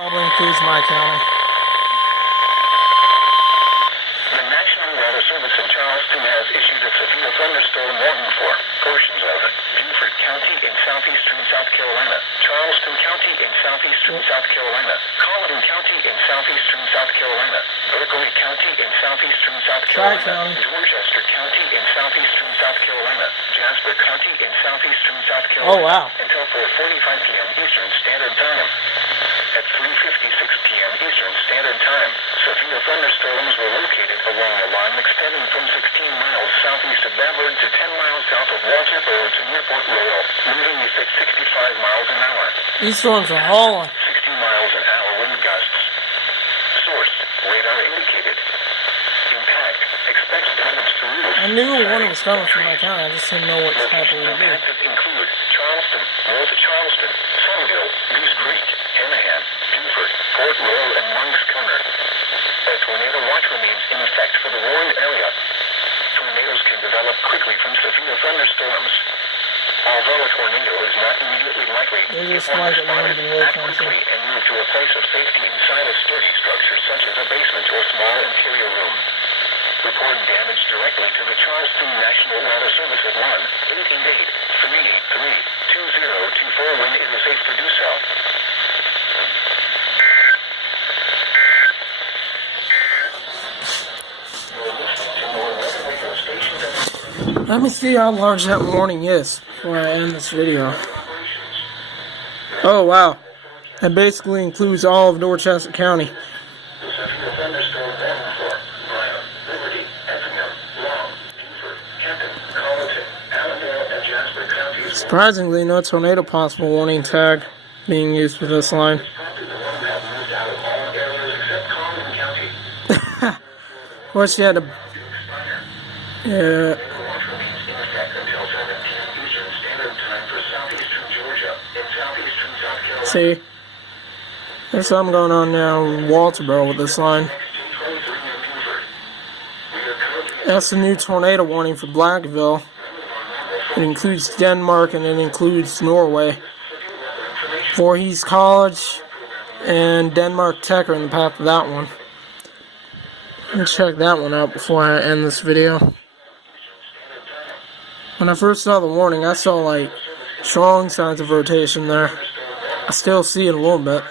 Probably includes my county. The National Weather Service in Charleston has issued a severe thunderstorm warning for portions of Beaufort County in southeastern South Carolina, Charleston County in southeastern South Carolina, Collin County in southeastern South Carolina, Berkeley County in southeastern South Carolina, Dorchester County in southeastern South Carolina, Jasper County in southeastern South Carolina. Oh, wow. Until 4:45 p.m. Eastern Standard Time. At 3:56 p.m. Eastern Standard Time, severe thunderstorms were located along a line extending from 16 miles southeast of Bavard to 10 miles south of Walchip Road to Newport Royal, moving at 65 miles an hour. These storms are hauling. 60 miles an hour wind gusts. Source, radar indicated. Impact, expect damage to roofs. I knew one was coming from my county, I just didn't know what type it would be. Include Charleston, North Charleston, Sunville, Goose Creek, Hanahan, Beaufort, Port Royal, and Monks Corner. A tornado watch remains in effect for the warned area. Tornadoes can develop quickly from severe thunderstorms. Although a tornado is not immediately likely, if one is spotted, act quickly and move to a place of safety inside a sturdy structure such as a basement or small interior room. Report damage directly to the Charleston National Weather Service at 1-888-383-2024 when it is safe to do so. Let me see how large that warning is before I end this video. Oh, wow. That basically includes all of Dorchester County. Surprisingly, no tornado possible warning tag being used for this line. Of course, you had to... Yeah. See, there's something going on now in Walterboro with this line. That's the new tornado warning for Blackville. It includes Denmark and it includes Norway. Voorhees College and Denmark Tech are in the path of that one. Let me check that one out before I end this video. When I first saw the warning, I saw like strong signs of rotation there. I still see it a little bit.